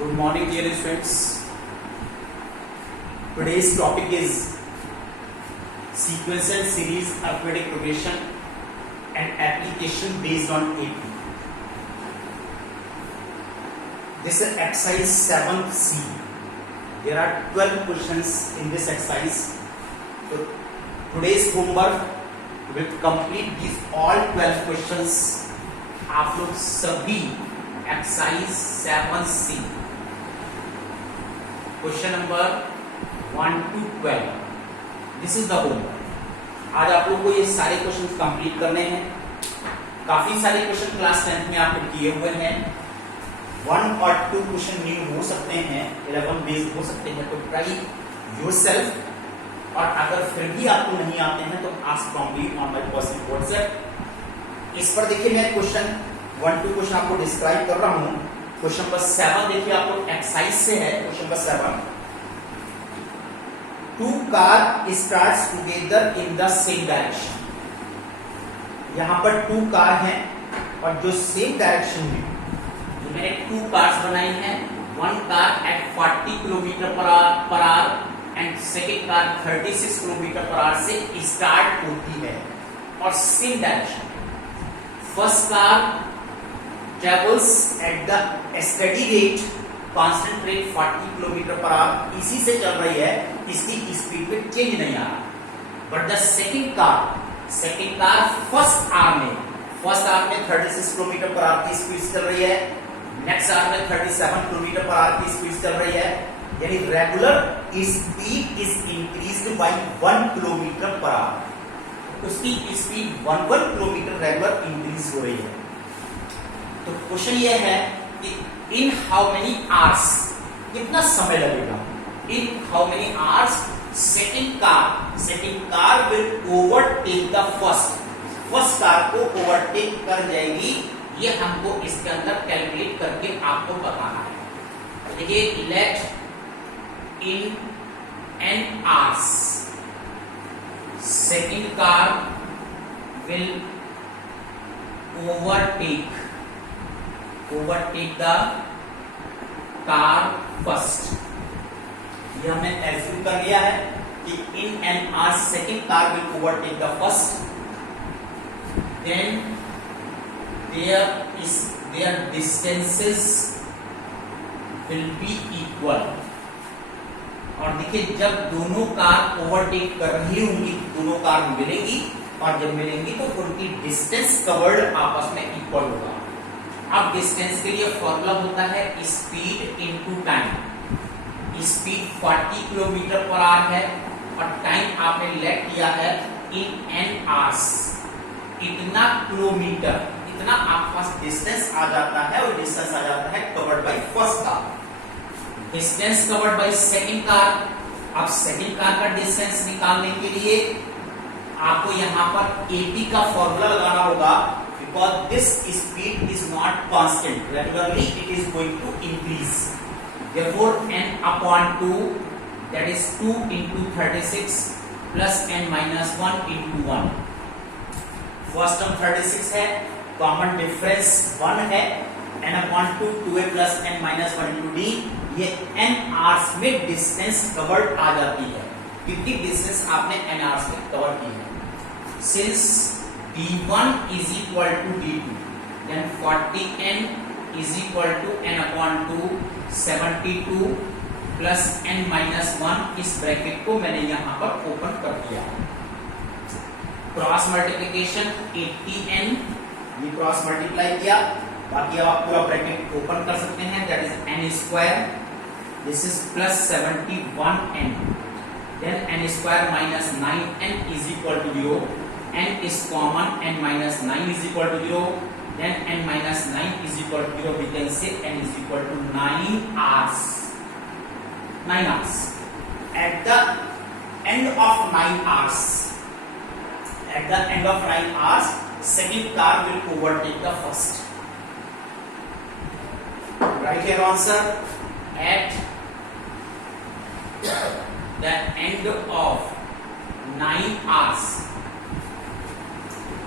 Good morning, dear students. Today's topic is sequential series arithmetic progression and application based on AP. This is exercise 7C. There are 12 questions in this exercise. So today's homework will complete these all 12 questions. आप लोग सभी exercise 7C question number 1 to 12 this is the homework. आज आप लोग को ये सारे question complete करने हैं। काफी सारे क्वेश्चन क्लास 10th में आपने किए हुए हैं। 1 और 2 क्वेश्चन न्यू हो सकते हैं, 11 बेस्ड हो सकते हैं, तो ट्राई योरसेल्फ। और अगर फिर भी आपको नहीं आते हैं तो ask from me on my personal WhatsApp. इस पर देखिए मैं क्वेश्चन 1 2 क्वेश्चन आपको डिस्क्राइब कर रहा हूं। क्वेश्चन नंबर 7 देखिए आपको एक्सरसाइज से है। Question number 7, 2 car starts together in the same direction. यहां पर 2 कार हैं और जो सेम डायरेक्शन में जो मैंने 2 कार्स बनाई हैं, 1 car eight 40 kilometre per hour and second car 36 kilometre per hour से स्टार्ट होती है और same direction. First car travels at the steady rate, constant rate 40 kilometre per hour, इसी से चल रही है, इसकी स्पीड में चेंज नहीं आ रहा। But the second car first hour में 36 किलोमीटर पर आवर की स्पीड चल रही है, नेक्स्ट आवर में 37 किलोमीटर पर आवर की स्पीड चल रही है। यानी regular speed is increased by 1 kilometre per hour. उसकी स्पीड 1 किलोमीटर रेगुलर इंक्रीज हो रही है। तो क्वेश्चन ये है कि इन हाउ मेनी आवर्स, कितना समय लगेगा, in how many hours second car will overtake the first car को ओवरटेक कर जाएगी। ये हमको इसके अंदर कैलकुलेट करके आपको बताना है। तो देखिए, let in n hours second car will overtake the car first। यह हमने एज्यूम कर लिया है कि in an hour second car will overtake the first, then their distances will be equal। और देखिए, जब दोनों कार ओवरटेक कर रही होंगी, दोनों कार मिलेंगी और जब मिलेंगी तो उनकी डिस्टेंस कवर्ड आपस में इक्वल होगा। अब डिस्टेंस के लिए फॉर्मूला होता है speed into time. Speed 40 kilometre per hour है और टाइम आपने लेट किया है इन एन आवर्स। इतना किलोमीटर, इतना आपके पास डिस्टेंस आ जाता है और डिस्टेंस आ जाता है covered by first car. Distance covered by second car. अब सेकंड कार का डिस्टेंस निकालने के लिए आपको यहां पर AP का फॉर्मूला लगाना होगा, because this speed is not constant, regularly it is going to increase। Therefore n upon 2, that is 2 into 36 plus n minus 1 into 1। First term 36 है, कॉमन डिफरेंस 1 है, n upon 2 2a plus n minus 1 into d। ये n hours में distance covered आ जाती है। कितनी distance आपने n hours में cover की है। Since d1 is equal to d2, then 40n is equal to n upon 2, 72 plus n minus 1। इस ब्रैकेट को मैंने यहां पर ओपन कर दिया। क्रॉस मल्टीप्लिकेशन 80n, ये क्रॉस मल्टीप्लाई किया, बाकी अब आप पूरा ब्रैकेट ओपन कर सकते हैं, that is n square, this is plus 71n, then n square minus 9n is equal to 0। n is common, n minus 9 is equal to 0, then n minus 9 is equal to 0। we can say n is equal to 9 hours। 9 hours। at the end of 9 hours, second car will overtake the first। write here answer, at the end of 9 hours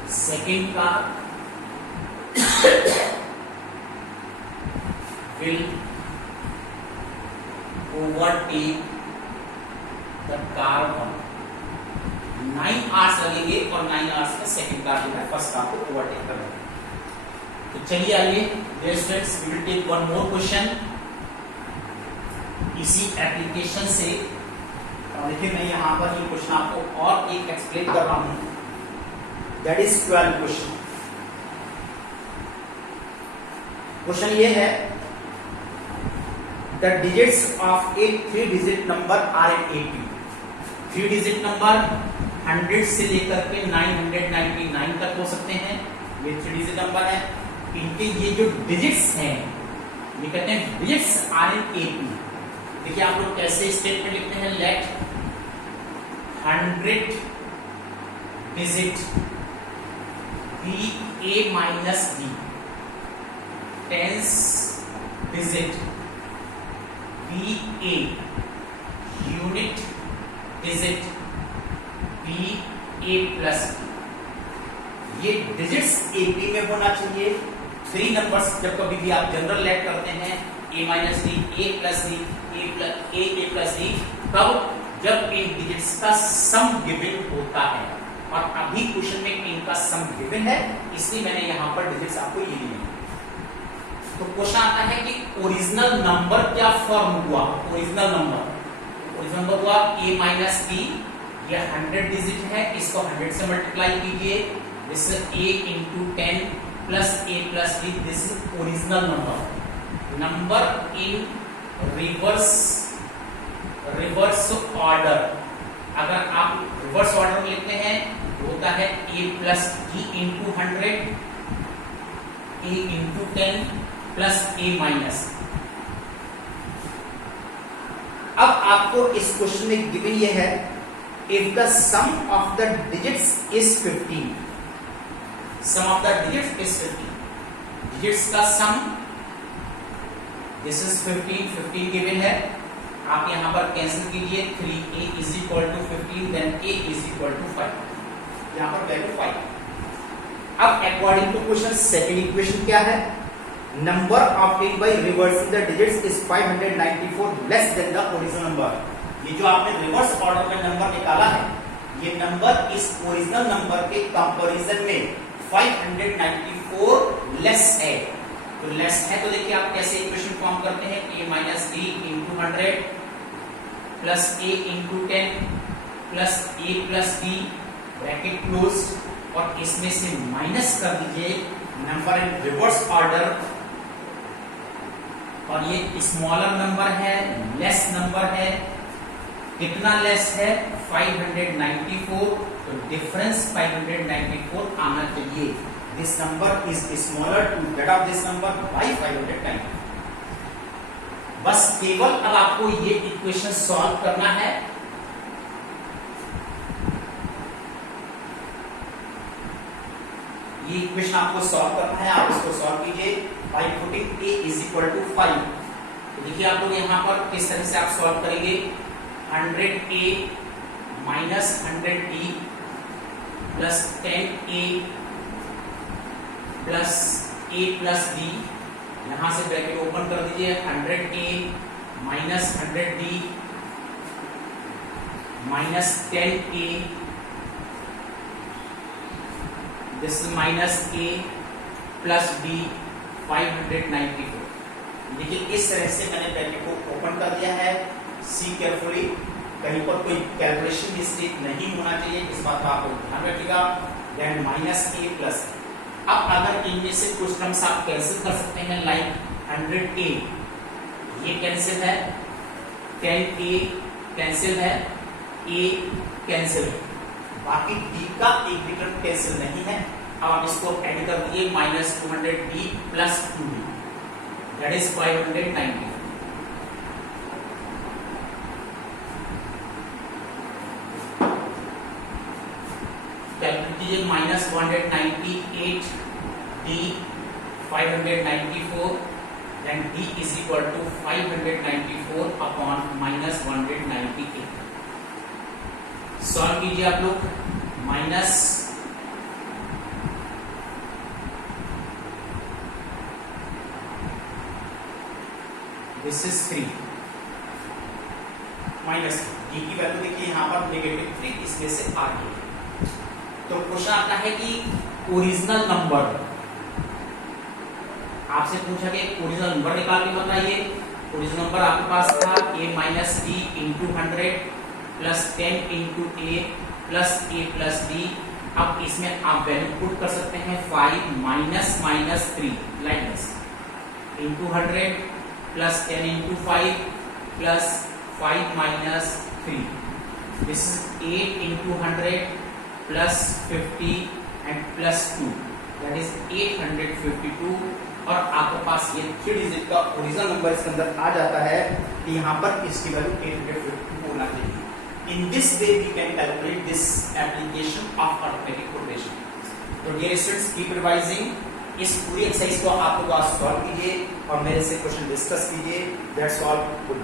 second car will overtake the car 1. 9 hours लगेंगे और 9 hours में second car जो है first car को overtake कर लेगा। तो चलिए आइए dear students, we will take one more question इसी एप्लीकेशन से। देखिए मैं यहाँ पर ये क्वेश्चन आपको और एक एक्सप्लेन कर रहा हूं, दैट इज 12 क्वेश्चन। क्वेश्चन ये है, the digits of a 3 digit number are at 80। 3 digit number 100 से लेकर के 999 तक हो सकते हैं, ये 3 डिजिट नंबर है। इनके ये जो डिजिट्स हैं ये कहते हैं डिजिट्स आर एट 80। देखिए आप लोग कैसे स्टेटमेंट लिखते हैं, let 100 digit B A minus B, 10th digit B A, unit digit B A plus B. ये डिजिट्स एपी में होना चाहिए। 3 नंबर्स जब कभी भी आप जनरल लेट करते हैं ए माइनस डी, ए प्लस डी, ए प्लस डी, तब जब इन डिजिट्स का सम गिवन होता है। और अभी क्वेश्चन में इनका सम गिवन है, इसलिए मैंने यहां पर डिजिट्स आपको ये लिए। तो क्वेश्चन आता है कि ओरिजिनल नंबर क्या फॉर्म हुआ। ओरिजिनल नंबर हुआ a माइनस बी, ये 100 डिजिट है, इसको 100 से मल्टीप्लाई कीजिए, this is a into 10 plus a plus b, this is original number in reverse order. अगर आप रिवर्स ऑर्डर में लिखते हैं तो होता है a plus b into 100, a into 10 plus a minus. अब आपको इस क्वेश्चन में गिवन ये है, if the sum of the digits is 15, sum of the digits is 15, digits का सम दिस इज 15 गिवन है। आप यहां पर कैंसिल कीजिए, 3a is equal to 15, then a is equal to 5, यहां पर वैल्यू 5। अब according to question second equation क्या है, number obtained by reversing the digits is 594 less than the original number. ये जो आपने रिवर्स ऑर्डर में नंबर निकाला है, ये नंबर इस ओरिजिनल नंबर के कंपैरिजन में 594 लेस है। तो लेस है तो देखिए आप कैसे इक्वेशन फॉर्म करते हैं, a minus b into 100 plus a into 10 plus a plus b, bracket close, और इसमें से माइनस कर दीजिए नंबर इन रिवर्स ऑर्डर, और ये स्मॉलर नंबर है, लेस नंबर है। कितना लेस है, 594, तो डिफरेंस 594 आना चाहिए। This number is smaller to that of this number by 590। बस केवल अब आपको ये इक्वेशन सॉल्व करना है। ये इक्वेशन आपको सॉल्व करना है, आप इसको सॉल्व कीजिए by putting a is equal to 5। तो देखिए आप लोग यहां पर किस तरह से आप सॉल्व करेंगे, 100a minus 100d plus 10a plus a plus b, यहां से ब्रैकेट ओपन कर दीजिए, 100a minus 100d minus 10a, this minus a plus b 594। देखिए इस तरह से मैंने ब्रैकेट को ओपन कर दिया है। सी केयरफुली, कहीं पर कोई कैलकुलेशन मिस्टेक नहीं होना चाहिए, इस बात का आपको ध्यान रखिएगा। देन माइनस a प्लस, अब अगर इनमें से कुछ टर्म्स आप कैंसिल कर सकते हैं, लाइक 100a ये कैंसिल है, 10a कैंसिल है, a कैंसिल है, बाकी d का एक भी टर्म कैंसिल नहीं है। अब आप इसको ऐड कर दिए, minus 200d plus 2d, that is 590। Calculate कीजिए, minus 198 d 594, then d is equal to 594 upon minus 198। Solve कीजिए आप लोग, minus this is 3 minus D की वैल्यू देखिए यहाँ पर -3, इसमें से आ गई। तो क्वेश्चन आता है कि ओरिजिनल नंबर, आपसे पूछा कि ओरिजिनल नंबर निकाल के बताइए। ओरिजिनल नंबर आपके पास था a minus D into 100 plus 10 into A plus A plus D. अब इसमें आप वैल्यू पुट कर सकते हैं 5 minus minus 3 like this into 100 plus 10 into 5 plus 5 minus 3, this is 8 into 100 plus 50 and plus 2, that is 852। और आपके पास ये 3 डिजिट का ओरिजिनल नंबर इसके अंदर आ जाता है कि यहाँ पर इसकी वैल्यू 852 होना चाहिए। In this way we can calculate this application of arithmetic progression. तो dear students keep revising, इस पूरी एक्सरसाइज को आप लोग आज सॉल्व कीजिए और मेरे से क्वेश्चन डिस्कस कीजिए। That's all. Good.